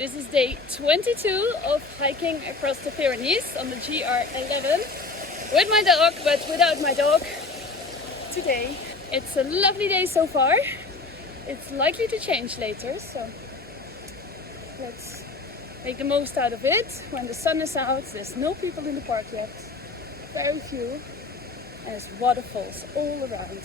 This is day 22 of hiking across the Pyrenees on the GR11 with my dog, but without my dog today. It's a lovely day so far. It's likely to change later, so let's make the most out of it. When the sun is out, there's no people in the park yet, very few, and there's waterfalls all around.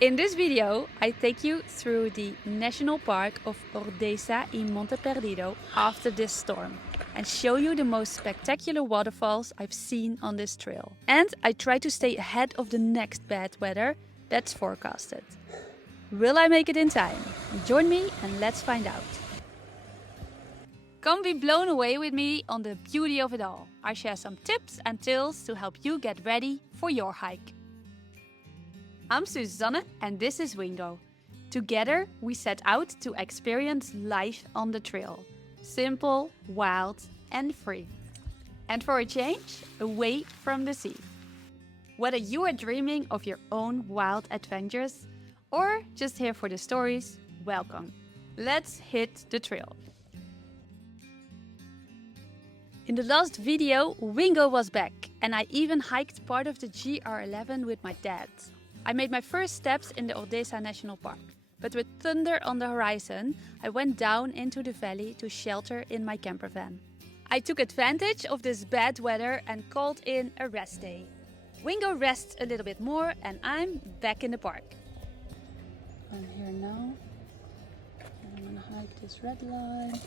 In this video, I take you through the national park of Ordesa in Monte Perdido after this storm and show you the most spectacular waterfalls I've seen on this trail. And I try to stay ahead of the next bad weather that's forecasted. Will I make it in time? Join me and let's find out. Come be blown away with me on the beauty of it all. I share some tips and tales to help you get ready for your hike. I'm Susanne and this is Wingo. Together we set out to experience life on the trail. Simple, wild and free. And for a change, away from the sea. Whether you are dreaming of your own wild adventures or just here for the stories, welcome. Let's hit the trail. In the last video, Wingo was back and I even hiked part of the GR11 with my dad. I made my first steps in the Ordesa National Park, but with thunder on the horizon, I went down into the valley to shelter in my camper van. I took advantage of this bad weather and called in a rest day. Wingo rests a little bit more and I'm back in the park. I'm here now. I'm gonna hike this red line.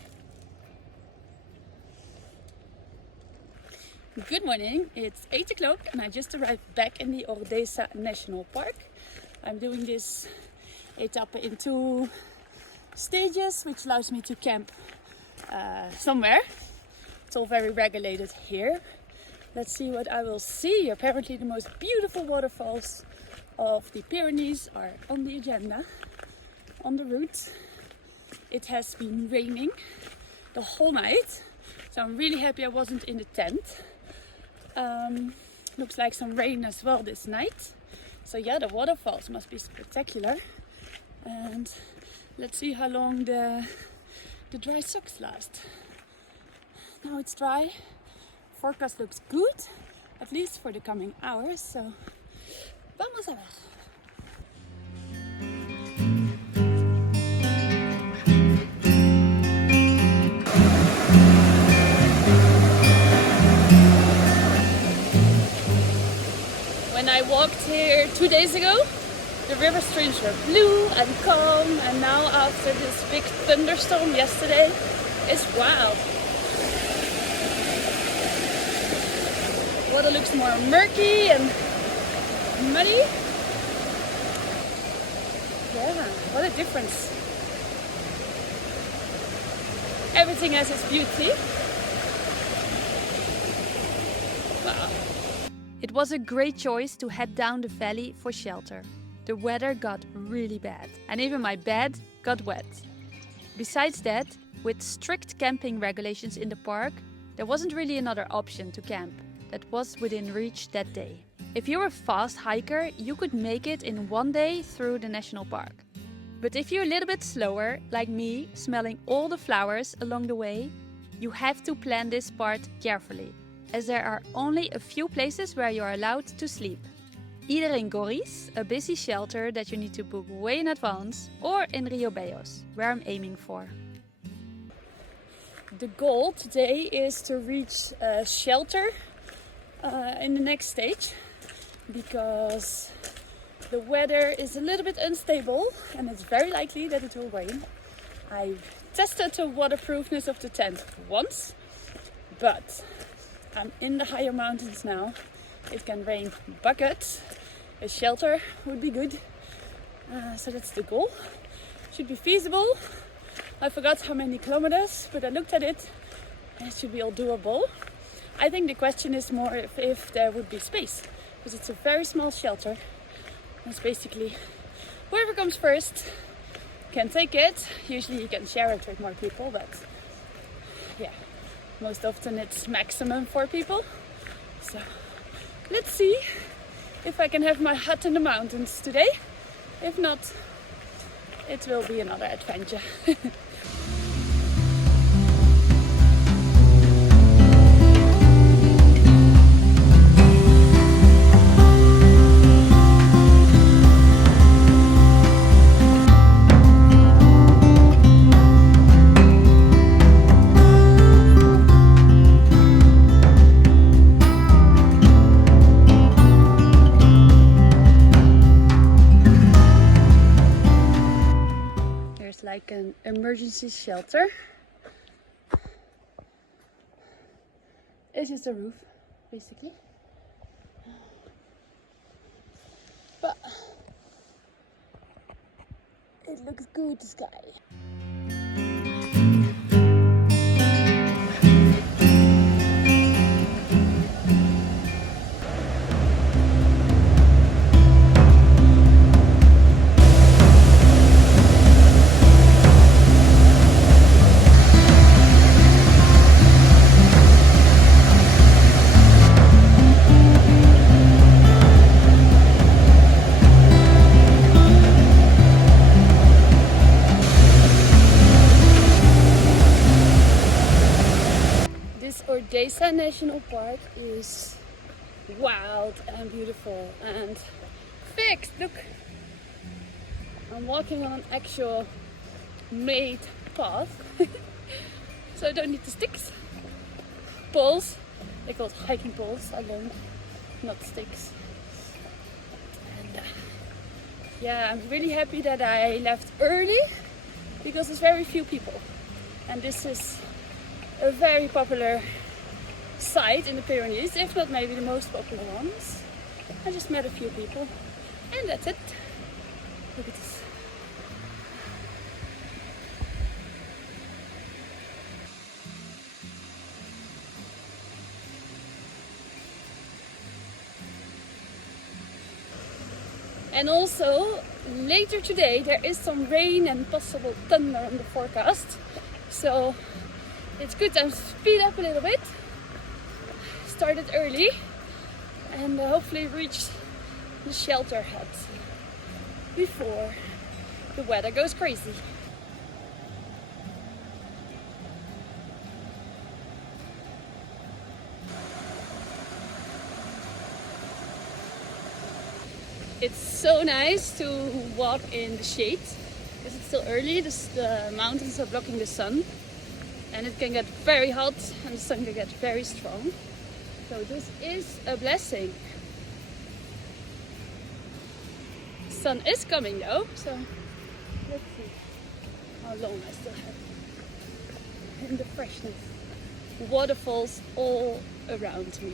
Good morning, it's 8 o'clock and I just arrived back in the Ordesa National Park. I'm doing this etapa in 2 stages, which allows me to camp somewhere. It's all very regulated here. Let's see what I will see. Apparently the most beautiful waterfalls of the Pyrenees are on the agenda, on the route. It has been raining the whole night, so I'm really happy I wasn't in the tent. Looks like some rain as well this night. So yeah, the waterfalls must be spectacular. And let's see how long the dry socks last. Now it's dry. Forecast looks good, at least for the coming hours. So vamos a ver. When I walked here 2 days ago, the river streams were blue and calm, and now after this big thunderstorm yesterday, it's wild. Water looks more murky and muddy. Yeah, what a difference. Everything has its beauty. Wow. It was a great choice to head down the valley for shelter. The weather got really bad and even my bed got wet. Besides that, with strict camping regulations in the park, there wasn't really another option to camp that was within reach that day. If you're a fast hiker, you could make it in 1 day through the national park. But if you're a little bit slower, like me, smelling all the flowers along the way, you have to plan this part carefully, as there are only a few places where you are allowed to sleep. Either in Góriz, a busy shelter that you need to book way in advance, or in Riobellos, where I'm aiming for. The goal today is to reach shelter in the next stage, because the weather is a little bit unstable and it's very likely that it will rain. I tested the waterproofness of the tent once, but I'm in the higher mountains now. It can rain buckets. A shelter would be good. So that's the goal. Should be feasible. I forgot how many kilometers, but I looked at it and it should be all doable. I think the question is more if there would be space, because it's a very small shelter. It's basically whoever comes first can take it. Usually you can share it with more people, but yeah. Most often it's maximum 4 people. So let's see if I can have my hut in the mountains today. If not, it will be another adventure. emergency shelter. It's just a roof, basically. But it looks good, the sky. Ordesa National Park is wild and beautiful and fixed. Look, I'm walking on an actual made path, so I don't need the sticks. Poles, they call it hiking poles, alone, not sticks. And yeah, I'm really happy that I left early because there's very few people, and this is a very popular site in the Pyrenees, if not maybe the most popular ones. I just met a few people and that's it. Look at this. And also later today there is some rain and possible thunder on the forecast, so it's good to speed up a little bit. Started early and hopefully reach the shelter hut before the weather goes crazy. It's so nice to walk in the shade because it's still early. The mountains are blocking the sun and it can get very hot and the sun can get very strong. So this is a blessing. Sun is coming though, so let's see how long I still have. And the freshness. Waterfalls all around me.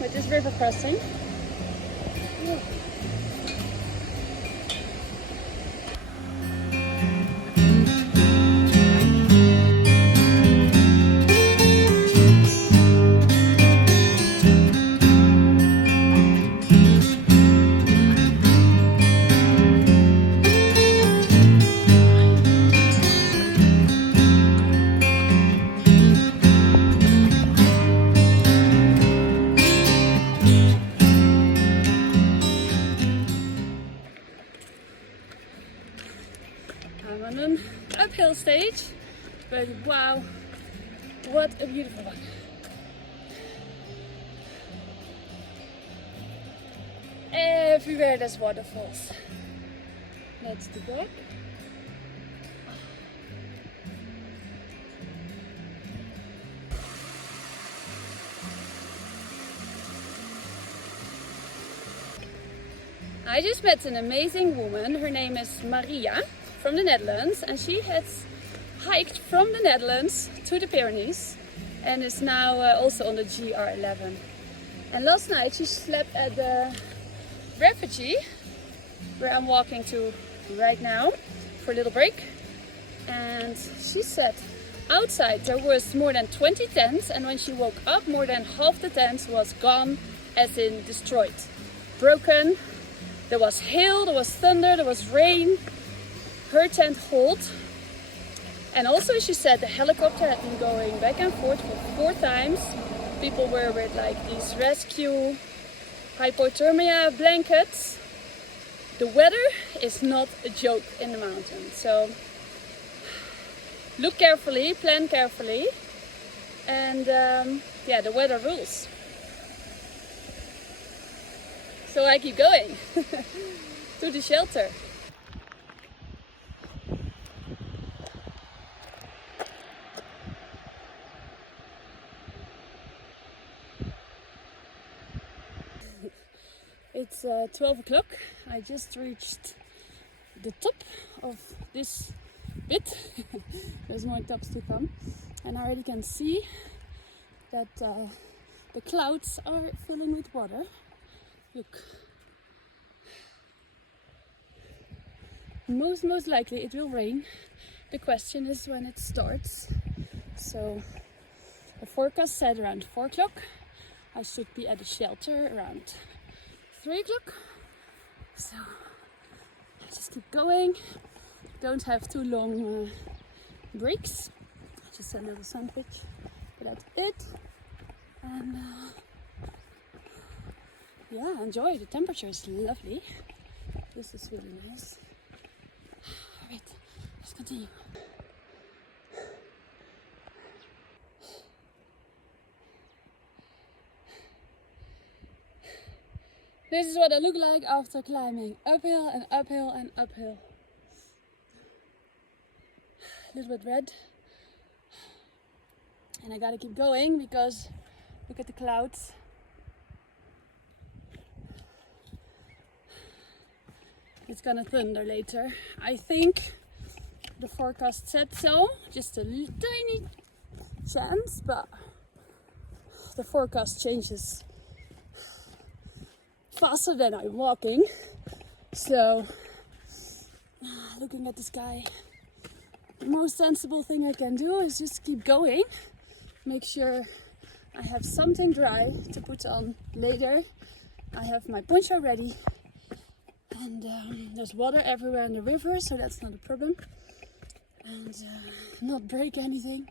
With this river crossing. Yeah. I'm on an uphill stage, but wow, what a beautiful one. Everywhere there's waterfalls. That's the back. I just met an amazing woman. Her name is Maria from the Netherlands, and she has hiked from the Netherlands to the Pyrenees and is now also on the GR11. And last night she slept at the refugio where I'm walking to right now for a little break. And she said outside there was more than 20 tents, and when she woke up more than half the tents was gone, as in destroyed, broken. There was hail, there was thunder, there was rain. Her tent held. And also she said the helicopter had been going back and forth for 4 times. People were with like these rescue hypothermia blankets. The weather is not a joke in the mountains. So look carefully, plan carefully. and yeah, the weather rules. So I keep going to the shelter. It's 12 o'clock. I just reached the top of this bit. There's more tops to come, and I already can see that the clouds are filling with water. Look. Most likely it will rain. The question is when it starts. So the forecast said around 4 o'clock. I should be at the shelter around 3 o'clock. So I just keep going. Don't have too long breaks. Just a little sandwich, but that's it. And yeah, enjoy. The temperature is lovely. This is really nice. Alright, let's continue. This is what I look like after climbing uphill and uphill and uphill. A little bit red. And I gotta keep going because look at the clouds. It's gonna thunder later. I think the forecast said so. Just a tiny chance, but the forecast changes faster than I'm walking. So, looking at the sky, the most sensible thing I can do is just keep going. Make sure I have something dry to put on later. I have my poncho ready. And there's water everywhere in the river, so that's not a problem. And not break anything.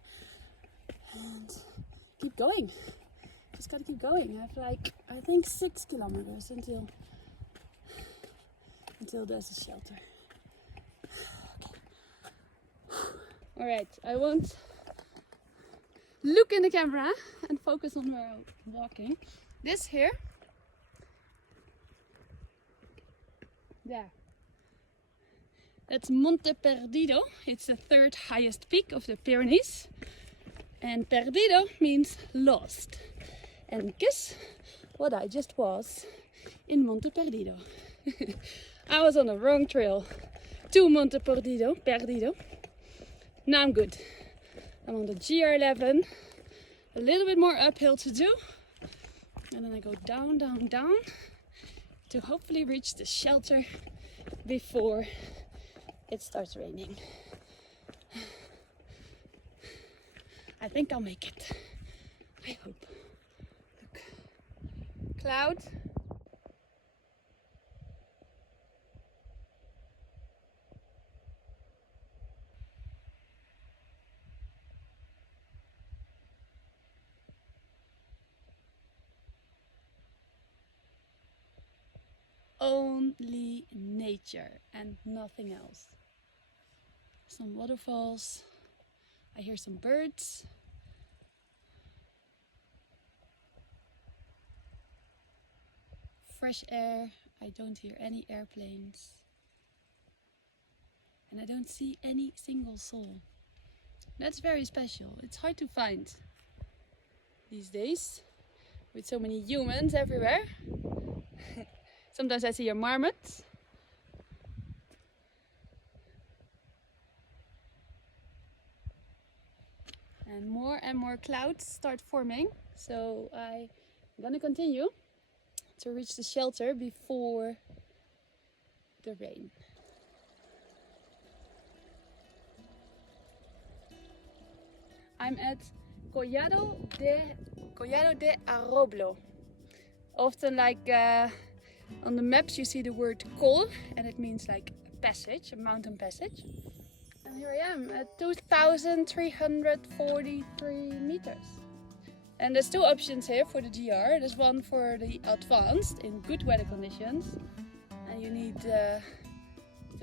And keep going. Just gotta keep going. I have like, I think 6 kilometers until there's a shelter. Okay. Alright, I won't look in the camera and focus on where I'm walking. This here. There. That's Monte Perdido. It's the 3rd highest peak of the Pyrenees. And Perdido means lost. And guess what I just was in Monte Perdido. I was on the wrong trail to Monte Perdido. Now I'm good. I'm on the GR11. A little bit more uphill to do. And then I go down, down, down to hopefully reach the shelter before it starts raining. I think I'll make it. I hope. Look. Cloud. Only nature and nothing else. Some waterfalls. I hear some birds. Fresh air. I don't hear any airplanes. And I don't see any single soul. That's very special. It's hard to find these days with so many humans everywhere. Sometimes I see a marmot. And more clouds start forming. So I'm gonna continue to reach the shelter before the rain. I'm at Collado de Arroblo. Often like on the maps you see the word col and it means like a passage, a mountain passage. And here I am at 2,343 meters. And there's 2 options here for the GR. There's one for the advanced in good weather conditions. And you need to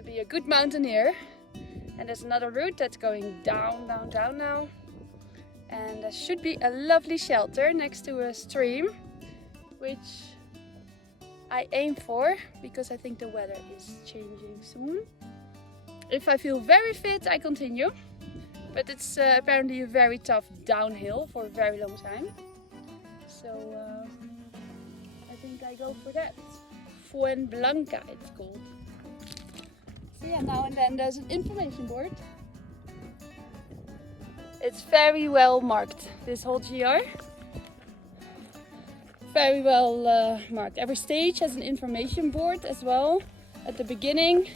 be a good mountaineer. And there's another route that's going down, down, down now. And there should be a lovely shelter next to a stream, which I aim for because I think the weather is changing soon. If I feel very fit, I continue, but it's apparently a very tough downhill for a very long time. So I think I go for that. Fuenblanca it's called. So yeah, now and then there's an information board. It's very well marked, this whole GR. Very well marked. Every stage has an information board as well at the beginning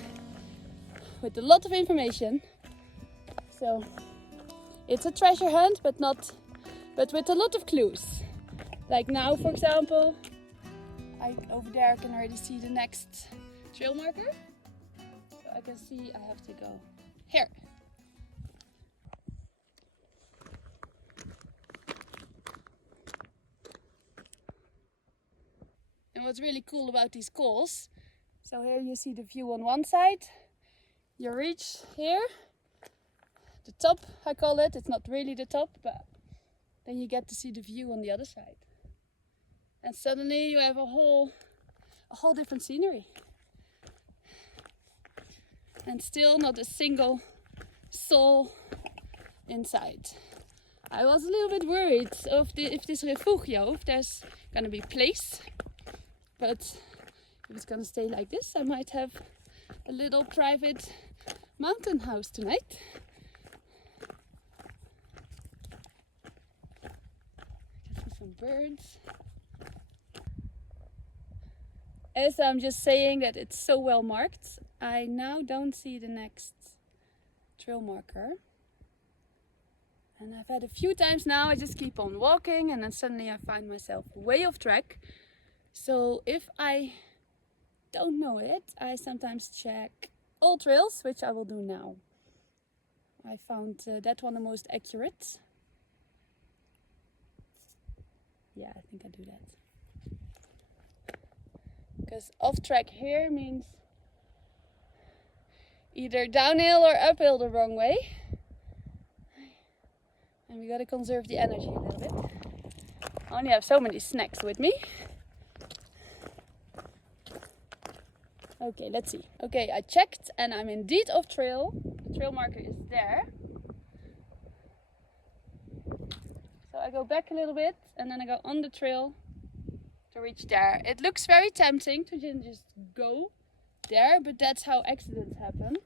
with a lot of information. So it's a treasure hunt, but with a lot of clues. Like now, for example, over there I can already see the next trail marker. So I can see I have to go here. And what's really cool about these calls, so here you see the view on one side, you reach here, the top I call it, it's not really the top, but then you get to see the view on the other side. And suddenly you have a whole different scenery. And still not a single soul inside. I was a little bit worried if this refugio, if there's gonna be place. But if it's gonna stay like this, I might have a little private mountain house tonight. I can see some birds. As I'm just saying that it's so well marked, I now don't see the next trail marker. And I've had a few times now, I just keep on walking and then suddenly I find myself way off track. So if I don't know it, I sometimes check AllTrails, which I will do now. I found that one the most accurate. Yeah, I think I do that. Because off track here means either downhill or uphill the wrong way. And we gotta conserve the energy a little bit. I only have so many snacks with me. Okay, let's see. Okay, I checked and I'm indeed off trail. The trail marker is there. So I go back a little bit and then I go on the trail to reach there. It looks very tempting to just go there, but that's how accidents happen.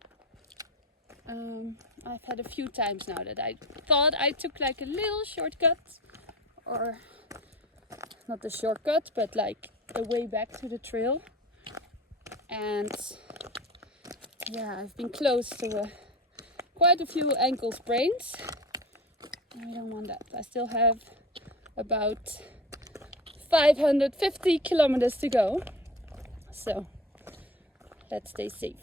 I've had a few times now that I thought I took like a little shortcut, or not a shortcut, but like a way back to the trail. And yeah, I've been close to quite a few ankle sprains. And we don't want that. I still have about 550 kilometers to go. So let's stay safe.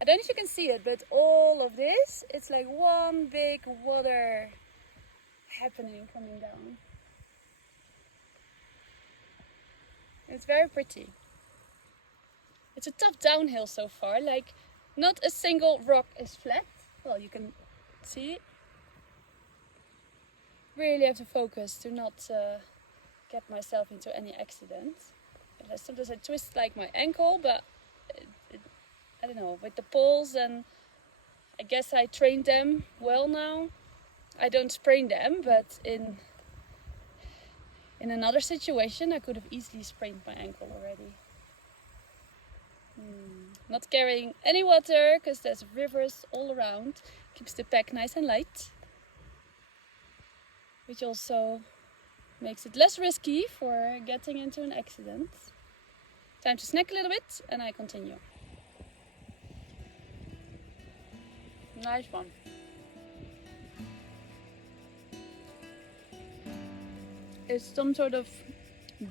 I don't know if you can see it, but all of this, it's like one big water happening coming down. It's very pretty. It's a tough downhill so far, like not a single rock is flat. Well, you can see. Really have to focus to not get myself into any accident. Sometimes I twist like my ankle, but I don't know, with the poles, and I guess I trained them well now. I don't sprain them, but in another situation I could have easily sprained my ankle already. Not carrying any water because there's rivers all around. Keeps the pack nice and light, which also makes it less risky for getting into an accident. Time to snack a little bit and I continue. Nice one. It's some sort of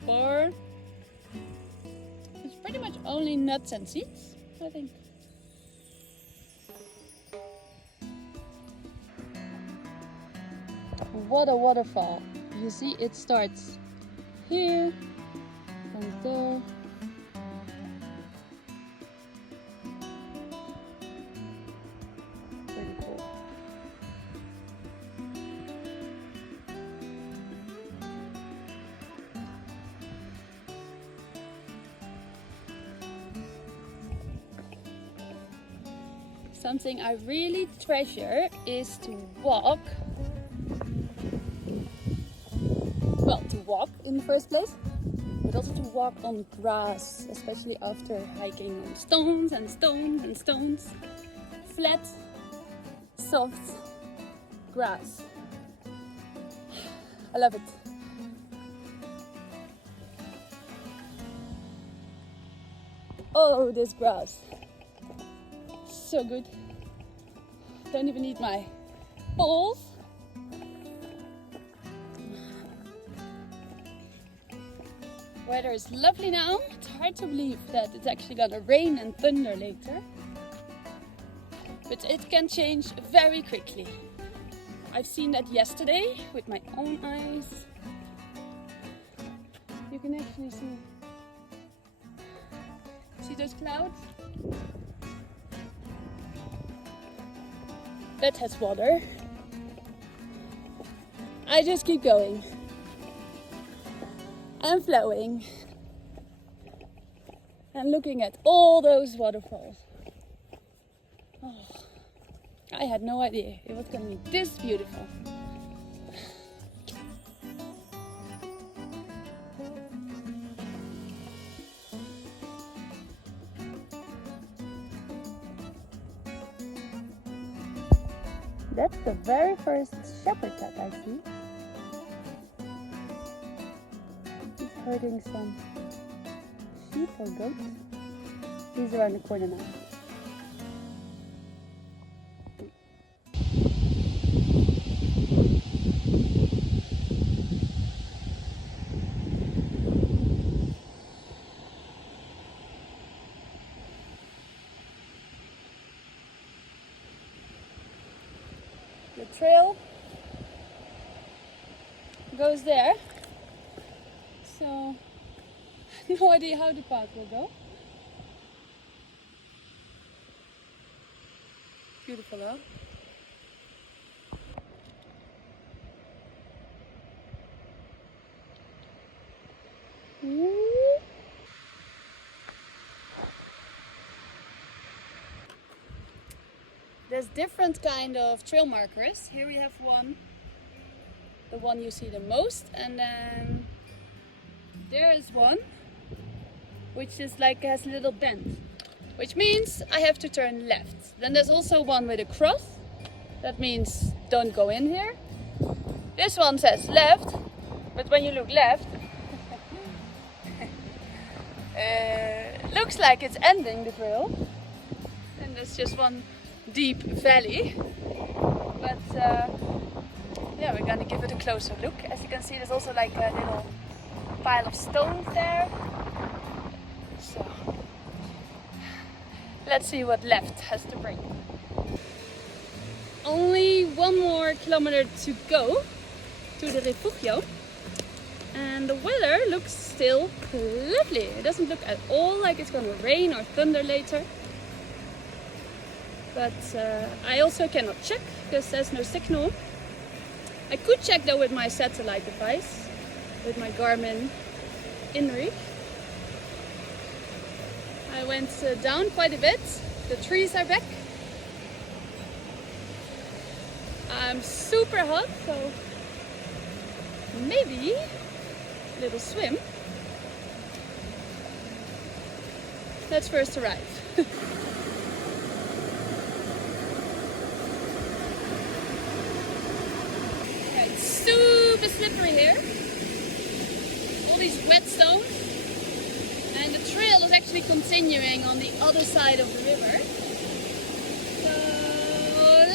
bar. It's pretty much only nuts and seeds, I think. What a waterfall. You see, it starts here and there. Pretty cool. Something I really treasure is to walk. Well, to walk in the first place, but also to walk on grass, especially after hiking on stones and stones and stones. Flat, soft grass. I love it. Oh, this grass. So good. Don't even need my paws. Weather is lovely now. It's hard to believe that it's actually gonna rain and thunder later. But it can change very quickly. I've seen that yesterday with my own eyes. You can actually see those clouds? That has water. I just keep going. I'm flowing. And looking at all those waterfalls. Oh, I had no idea it was going to be this beautiful. That's the very first shepherd cat I see. He's herding some sheep or goats. He's around the corner now. The trail goes there, so no idea how the path will go. Beautiful, huh? There's different kind of trail markers. Here we have one, the one you see the most, and then there is one which is like has a little bend, which means I have to turn left. Then there's also one with a cross, that means don't go in here. This one says left, but when you look left, looks like it's ending the trail, and there's just one deep valley, but yeah, we're gonna give it a closer look. As you can see, there's also like a little pile of stones there, so let's see what left has to bring. Only 1 more kilometer to go to the refugio, and the weather looks still lovely. It doesn't look at all like it's gonna rain or thunder later. But I also cannot check because there's no signal. I could check though with my satellite device, with my Garmin inReach. I went down quite a bit. The trees are back. I'm super hot, so maybe a little swim. Let's first arrive. Super slippery here, all these wet stones, and the trail is actually continuing on the other side of the river. So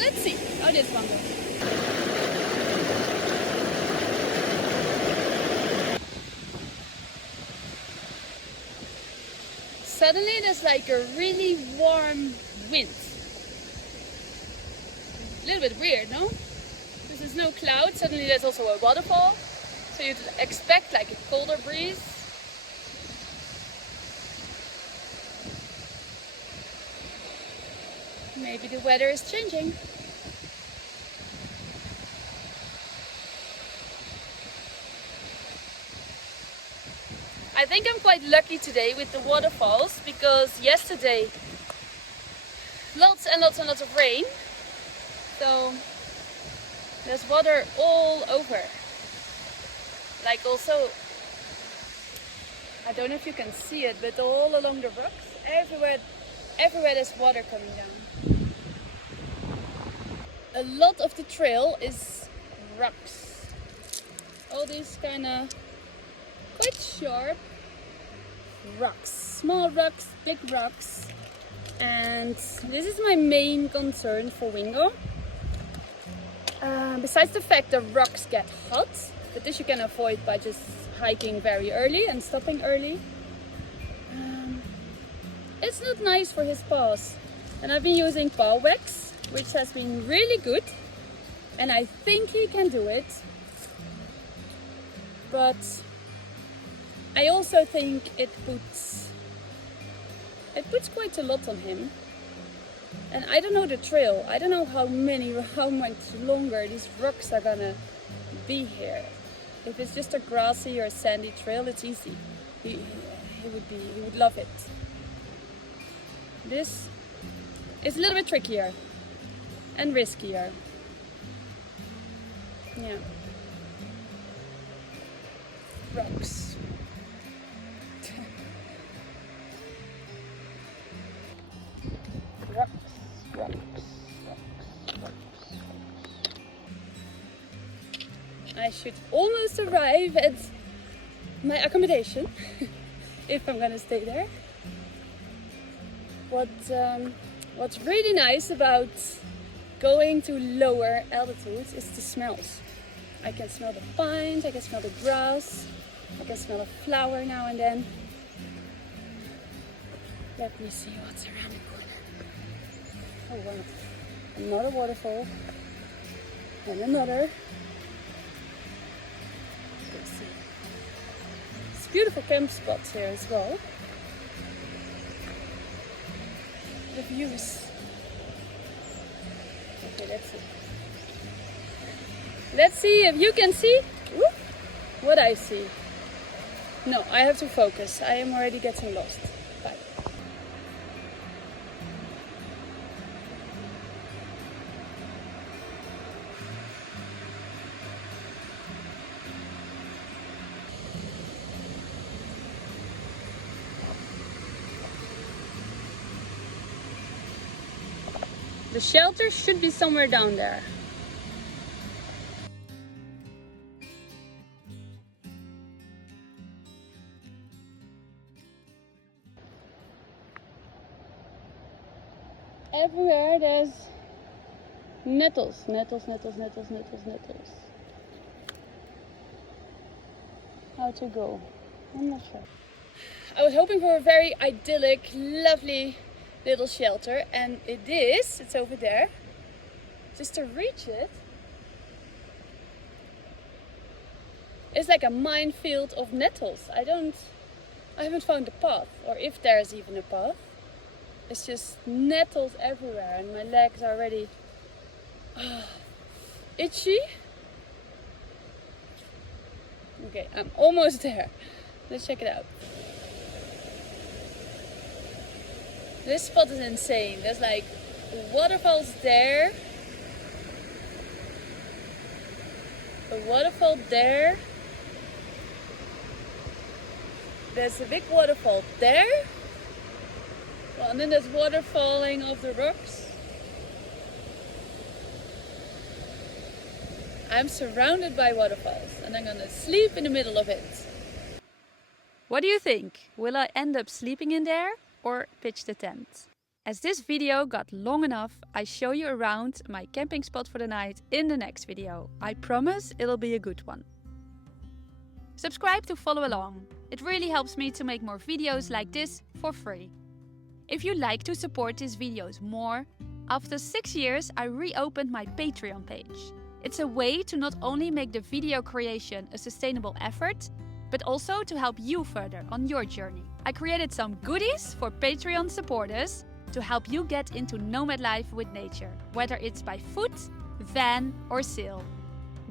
let's see how this one goes. Suddenly there's like a really warm wind. A little bit weird, no? There's no cloud, suddenly there's also a waterfall, so you'd expect like a colder breeze. Maybe the weather is changing. I think I'm quite lucky today with the waterfalls, because yesterday lots and lots and lots of rain. So there's water all over. Like also, I don't know if you can see it, but all along the rocks, everywhere there's water coming down. A lot of the trail is rocks. All these kind of quite sharp rocks. Small rocks, big rocks. And this is my main concern for Wingo. Besides the fact the rocks get hot, but this you can avoid by just hiking very early and stopping early. It's not nice for his paws. And I've been using paw wax, which has been really good. And I think he can do it. But I also think it puts quite a lot on him. And I don't know the trail. I don't know how much longer these rocks are gonna be here. If it's just a grassy or sandy trail, it's easy. He would love it. This is a little bit trickier and riskier. Yeah. Rocks. I should almost arrive at my accommodation if I'm gonna stay there. What's really nice about going to lower altitudes is the smells. I can smell the pines, I can smell the grass, I can smell a flower now and then. Let me see what's around the corner. Oh wow, another waterfall and another. Let's see. It's beautiful camp spots here as well. The views. Okay, let's see. Let's see if you can see what I see. No, I have to focus. I am already getting lost. Bye. The shelter should be somewhere down there. Everywhere there's nettles. How to go? I'm not sure. I was hoping for a very idyllic, lovely little shelter, and it's over there. Just to reach it, it's like a minefield of nettles. I haven't found a path, or if there's even a path. It's just nettles everywhere, and my legs are already itchy. Okay, I'm almost there. Let's check it out. This spot is insane. There's like waterfalls there, a waterfall there, there's a big waterfall there, well, and then there's water falling off the rocks. I'm surrounded by waterfalls and I'm gonna sleep in the middle of it. What do you think? Will I end up sleeping in there or pitch the tent? As this video got long enough, I show you around my camping spot for the night in the next video. I promise it'll be a good one. Subscribe to follow along. It really helps me to make more videos like this for free. If you'd like to support these videos more, after 6 years I reopened my Patreon page. It's a way to not only make the video creation a sustainable effort, but also to help you further on your journey. I created some goodies for Patreon supporters to help you get into nomad life with nature, whether it's by foot, van or sail.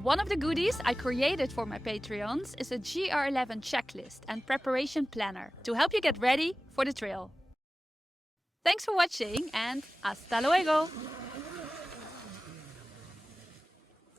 One of the goodies I created for my Patreons is a GR11 checklist and preparation planner to help you get ready for the trail. Thanks for watching and hasta luego!